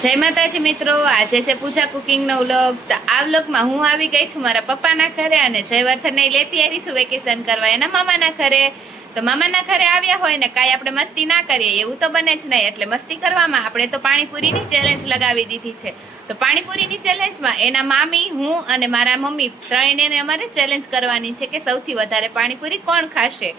જય માતાજી મિત્રો, આજે છે પૂજા કુકિંગનો વ્લોગ. તો આ વ્લોગમાં હું આવી ગઈ છું મારા પપ્પાના ઘરે અને જયવર્ધનને લેતી આવીશું વેકેશન કરવા એના મામાના ઘરે. તો મામાના ઘરે આવ્યા હોય ને કાંઈ આપણે મસ્તી ના કરીએ એવું તો બને જ નહીં, એટલે મસ્તી કરવામાં આપણે તો પાણીપુરીની ચેલેન્જ લગાવી દીધી છે. તો પાણીપુરીની ચેલેન્જમાં એના મામી, હું અને મારા મમ્મી ત્રણેયને અમારે ચેલેન્જ કરવાની છે કે સૌથી વધારે પાણીપુરી કોણ ખાશે.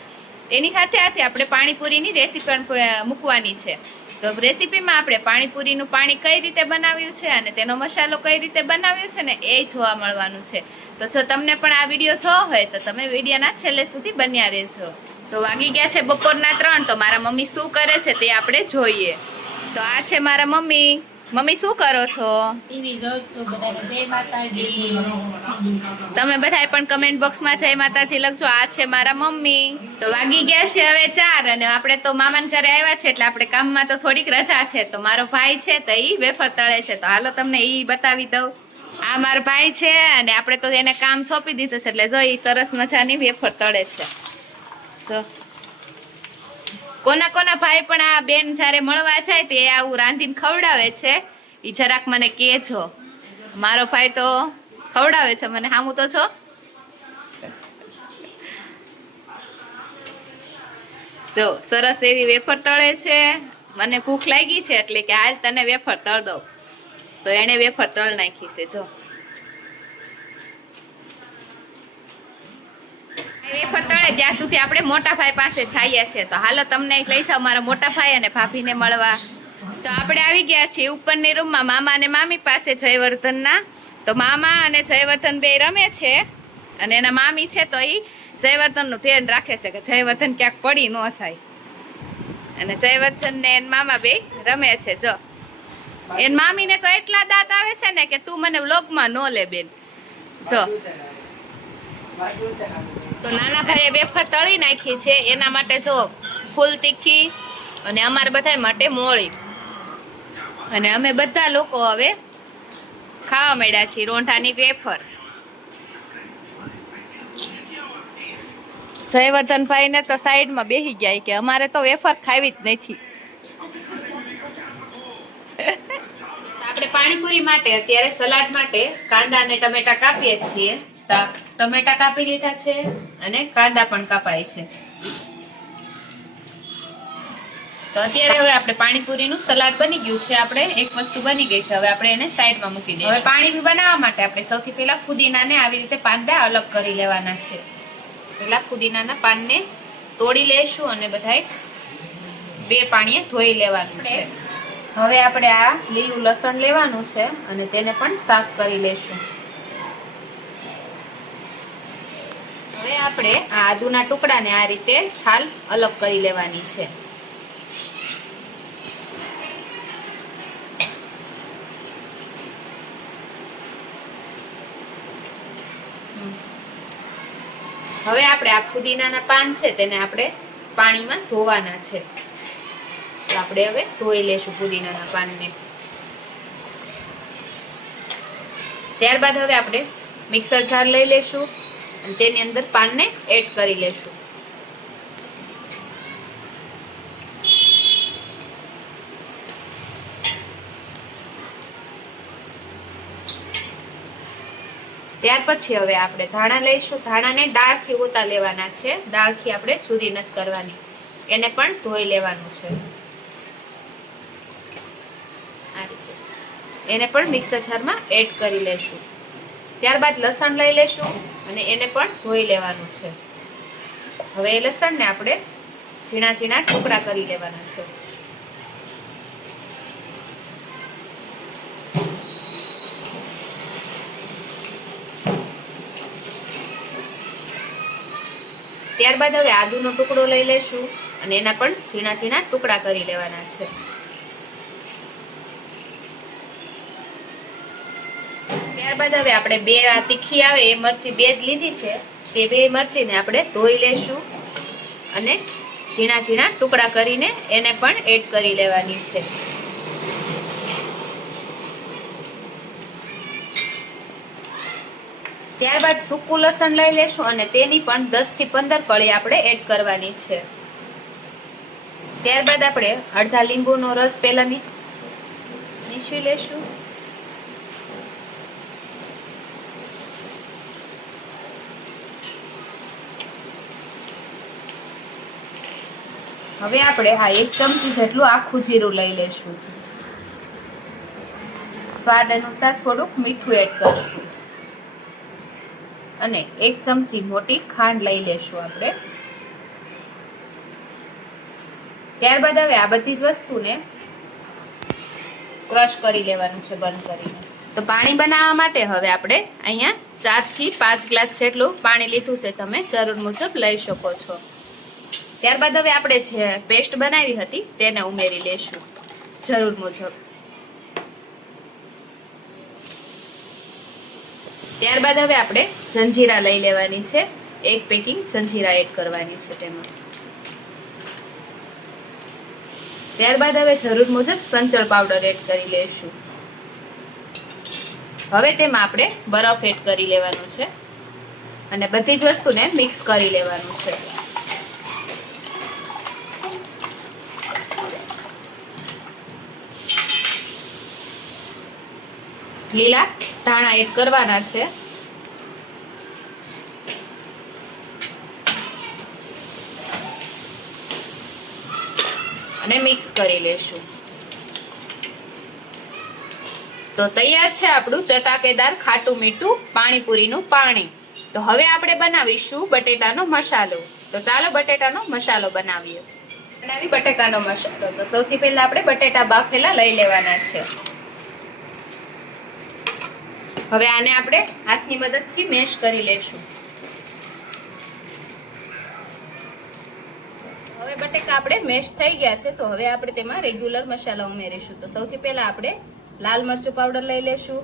એની સાથે સાથે આપણે પાણીપુરીની રેસીપી પણ મૂકવાની છે. તો રેસીપીમાં આપણે પાણીપુરીનું પાણી કઈ રીતે બનાવ્યું છે અને તેનો મસાલો કઈ રીતે બનાવ્યો છે ને એ જોવા મળવાનું છે. તો જો તમને પણ આ વિડીયો જોવો હોય તો તમે વિડીયોના છેલ્લે સુધી બન્યા રહેજો. તો વાગી ગયા છે બપોરના 3. તો મારા મમ્મી શું કરે છે તે આપણે જોઈએ. તો આ છે મારા મમ્મી. મમ્મી શું કરો છો? ટીવી જોઉં છું. બધાને જય માતાજી. તમે બધાય પણ કમેન્ટ બોક્સમાં જય માતાજી લખજો. આ છે મારા મમ્મી. તો વાગી ગયા છે હવે 4 અને આપણે તો મામાના ઘરે આવ્યા છે એટલે આપણે કામમાં તો થોડીક રજા છે. તો મારો ભાઈ છે તો ઈ વેફર તળે છે, તો હાલો તમને ઈ બતાવી દઉં. આ મારો ભાઈ છે અને આપણે તો એને કામ સોંપી દીધું છે, એટલે જો ઈ સરસ મજાની વેફર તળે છે. જો કોના કોના ભાઈ પણ આ બેન જ્યારે મળવા જાય તે આવું રાંધીને ખવડાવે છે ઈ જરાક મને કહેજો. મારો ભાઈ તો ખવડાવે છે મને, હામું તો છો. જો સરસ એવી વેફર તળે છે. મને ભૂખ લાગી છે એટલે કે હાલ તને વેફર તળ દઉં, તો એને વેફર તળ નાખી છે. જો વેફર તળે ત્યાં સુધી આપણે મોટા ભાઈ પાસે જઈએ છીએ. તો હાલો તમને લઈ જાઓ મારા મોટા ભાઈ અને ભાભીને મળવા. તો આપણે આવી ગયા છીએ ઉપરની રૂમમાં મામા અને મામી પાસે જયવર્ધનના. તો મામા અને જયવર્ધન બે રમે છે અને એના મામી છે તો એ જયવર્ધનનું ધ્યાન રાખે છે કે જયવર્ધન ક્યાંક પડી ન થાય. અને જયવર્ધન ને એના મામા બે રમે છે. જો એન મામીને તો એટલા દાંત આવે છે ને કે તું મને વ્લોગમાં ન લે બેન. જો તો નાના ભાઈએ વેફર તળી નાખી છે. એના માટે જો ફૂલ તીખી અને અમારે બધા માટે મોળી. અને અમે બધા લોકો હવે ખાવા માંડ્યા છીએ રોંઢાની વેફર. જયવર્ધનભાઈ ને તો સાઈડમાં બેસી ગયા કે અમારે તો વેફર ખાવી જ નથી. આપણે પાણીપુરી માટે અત્યારે સલાડ માટે કાંદા અને ટમેટા કાપીએ છીએ. ટમેટા કાપી લીધા છે અને કાંદા પણ કાપાય છે. તો અત્યારે હવે આપણે પાણીપુરીનું સલાડ બની ગયું છે. આપણે એક વસ્તુ બની ગઈ છે, હવે આપણે એને સાઈડમાં મૂકી દઈએ. હવે પાણી બનાવવા માટે આપણે સૌથી પહેલા ફુદીનાને આવી રીતે પાંદડા અલગ કરી લેવાના છે. પહેલા ફુદીનાના પાનને તોડી લેશું અને બધાય 2 પાણીએ ધોઈ લેવાનું છે. હવે આપણે આ લીલું લસણ લેવાનું છે અને તેને પણ સાફ કરી લેશું. હવે આપણે આ આદુના ટુકડાને આ રીતે છાલ અલગ કરી લેવાની છે. હવે આપણે આ ફુદીનાના પાન છે તેને આપણે પાણીમાં ધોવાના છે. તો આપણે હવે ધોઈ લેશું ફુદીનાના પાનને. ત્યારબાદ હવે આપણે મિક્સર જાર લઈ લેશું અને તેની અંદર પાનને એડ કરી લેશું. ત્યાર પછી હવે આપણે ધાણા લઈશું. ધાણાને દાળથી ગોતા લેવાના છે. દાળથી આપણે જુદી નથી કરવાની, એને પણ ધોઈ લેવાનું છે. આ રીતે એને પણ મિક્સર જારમાં એડ કરી લેશું. ત્યારબાદ લસણ લઈ લેશું અને એને પણ ધોઈ લેવાનું છે. હવે એ લસણને આપણે ઝીણા ઝીણા ટુકડા કરી લેવાના છે. ત્યારબાદ હવે આદુનો ટુકડો લઈ લેશું અને એના પણ ઝીણા ઝીણા ટુકડા કરી લેવાના છે. ત્યારબાદ હવે આપણે 2 આ તીખી આવે એ મરચી 2 જ લીધી છે. તે 2 મરચીને આપણે ધોઈ લેશું અને ઝીણા ઝીણા ટુકડા કરીને એને પણ એડ કરી લેવાની છે. ત્યારબાદ સૂકું લસણ લઈ લેશું અને તેની પણ 10 થી 15 કળી આપણે એડ કરવાની છે. ત્યારબાદ આપણે અડધા લીંબુનો રસ પહેલા પીસવી લેશું. હવે આપણે આ 1 ચમચી જેટલું આખું જીરું લઈ લેશું. સ્વાદ અનુસાર થોડુંક મીઠું એડ કરશું અને 1 ચમચી મોટી ખાંડ લઈ લેશું આપણે. ત્યારબાદ હવે આ બધી જ વસ્તુને ક્રશ કરી લેવાનું છે બંધ કરીને. તો પાણી બનાવવા માટે હવે આપણે અહીંયા 4 થી 5 ગ્લાસ જેટલું પાણી લીધું છે. તમે જરૂર મુજબ લઈ શકો છો. ત્યારબાદ હવે આપણે જે પેસ્ટ બનાવી હતી તેને ઉમેરી લેશું જરૂર મુજબ. ત્યારબાદ હવે આપણે જંજીરા લઈ લેવાની છે. 1 પેકિંગ જંજીરા એડ કરવાની છે તેમાં. ત્યારબાદ હવે જરૂર મુજબ સંચળ પાવડર એડ કરી લેશું. હવે તેમાં આપણે બરફ એડ કરી લેવાનું છે અને બધી જ વસ્તુને મિક્સ કરી લેવાનું છે. લીલા ધાણા એડ કરવાના છે. અને મિક્સ કરી લેશું. તો તૈયાર છે આપણું ચટાકેદાર ખાટું મીઠું પાણીપુરીનું પાણી. તો હવે આપણે બનાવીશું બટેટાનો મસાલો. તો ચાલો બટેટાનો મસાલો બનાવીએ. બટેટાનો મસાલો. તો સૌથી પહેલા આપણે બટેટા બાફેલા લઈ લેવાના છે. હવે આને આપણે હાથની મદદથી મેશ કરી લેશું. હવે બટેકા આપણે મેશ થઈ ગયા છે. તો હવે આપણે તેમાં રેગ્યુલર મસાલા ઉમેરીશું. તો સૌથી પહેલા આપણે લાલ મરચું પાવડર લઈ લેશું,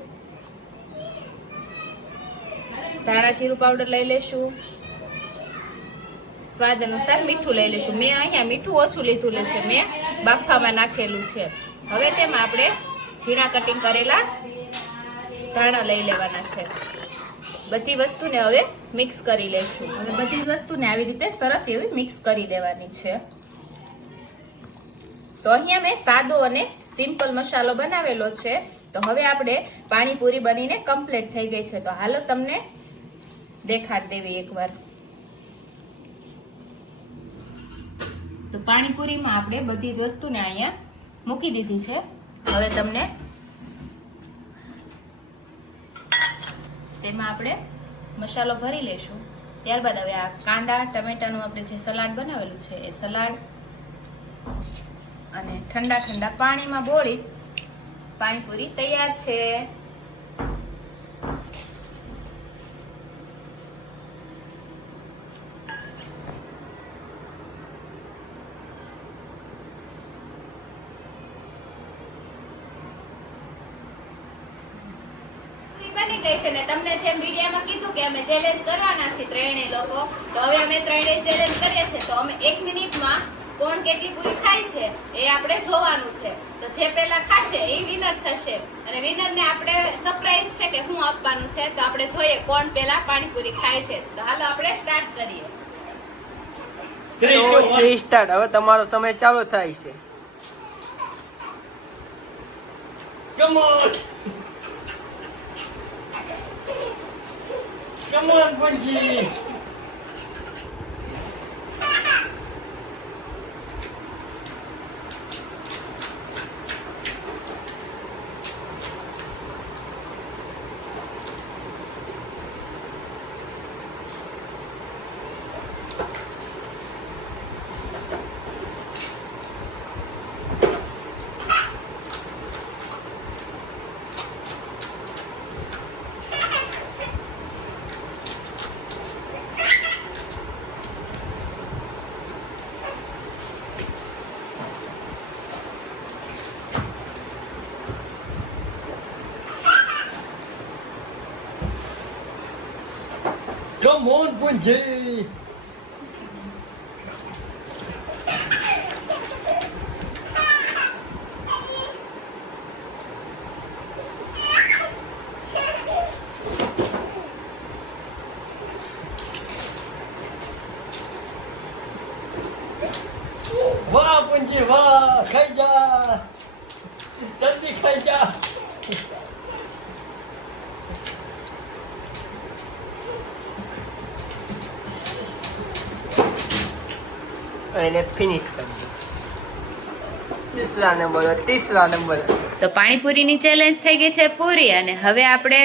ધાણા જીરું પાવડર લઈ લેશું, સ્વાદ અનુસાર મીઠું લઈ લેશું. મેં અહીંયા મીઠું ઓછું લીધું છે, મેં બાફામાં નાખેલું છે. હવે તેમાં આપણે ઝીણા કટિંગ કરેલા ધાણા લઈ લેવાના છે. બધી વસ્તુને હવે મિક્સ કરી લેશું. હવે બધી જ વસ્તુને આવી રીતે સરસ એવી મિક્સ કરી લેવાની છે. તો અહીંયા મેં સાદો અને સિમ્પલ મસાલો બનાવેલો છે. તો હવે આપણે પાણીપુરી બનીને કમ્પ્લીટ થઈ ગઈ છે. તો હાલો તમને દેખાડ દેવી એકવાર. તો પાણીપુરીમાં આપણે બધી જ વસ્તુને અહીંયા મૂકી દીધી છે. હવે તમને તેમાં આપણે મસાલો ભરી લેશું. ત્યારબાદ હવે આ કાંદા ટમેટાનું આપણે જે સલાડ બનાવેલું છે એ સલાડ અને ઠંડા પાણીમાં બોળી પાણીપુરી તૈયાર છે. બની ગઈ છે ને તમને જેમ વિડીયોમાં કીધું કે અમે ચેલેન્જ કરવાના છીએ ત્રણેય લોકો. તો હવે અમે ત્રણેય ચેલેન્જ કરીએ છીએ. તો અમે 1 મિનિટમાં કોણ કેટલી પૂરી ખાય છે એ આપણે જોવાનું છે. તો જે પહેલા ખાશે એ વિનર થશે અને વિનરને આપણે સરપ્રાઈઝ છે કે શું આપવાનું છે. તો આપણે જોઈએ કોણ પહેલા પાણીપુરી ખાય છે. તો હાલો આપણે સ્ટાર્ટ કરીએ. તો 3 સ્ટાર્ટ. હવે તમારો સમય ચાલુ થાય છે. Come on! Come on, Bungie! Come on, Bungie! વાહ Bungie, વાહ! ખાઈ જા! જલ્દી ખાઈ આઈ જા એને ફિનિશ કરી દો. તીસરા નંબર તો પાણીપુરીની ચેલેન્જ થઈ ગઈ છે પૂરી, અને હવે આપણે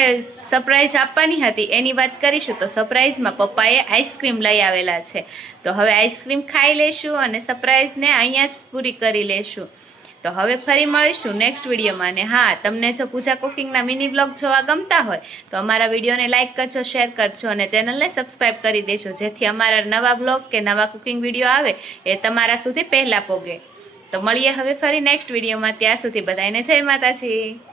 સરપ્રાઈઝ આપવાની હતી એની વાત કરીશું. તો સરપ્રાઈઝમાં પપ્પાએ આઈસ્ક્રીમ લઈ આવેલા છે, તો હવે આઈસ્ક્રીમ ખાઈ લેશું અને સરપ્રાઈઝને અહીંયા જ પૂરી કરી લેશું. તો હવે ફરી મળીશું નેક્સ્ટ વિડીયોમાં. અને હા, તમને જો પૂજા કુકિંગના મિની બ્લોગ જોવા ગમતા હોય તો અમારા વિડીયોને લાઇક કરજો, શેર કરજો અને ચેનલને સબસ્ક્રાઈબ કરી દેજો, જેથી અમારા નવા બ્લોગ કે નવા કુકિંગ વિડીયો આવે એ તમારા સુધી પહેલાં પહોંચે. તો મળીએ હવે ફરી નેક્સ્ટ વિડીયોમાં. ત્યાં સુધી બધાને જય માતાજી.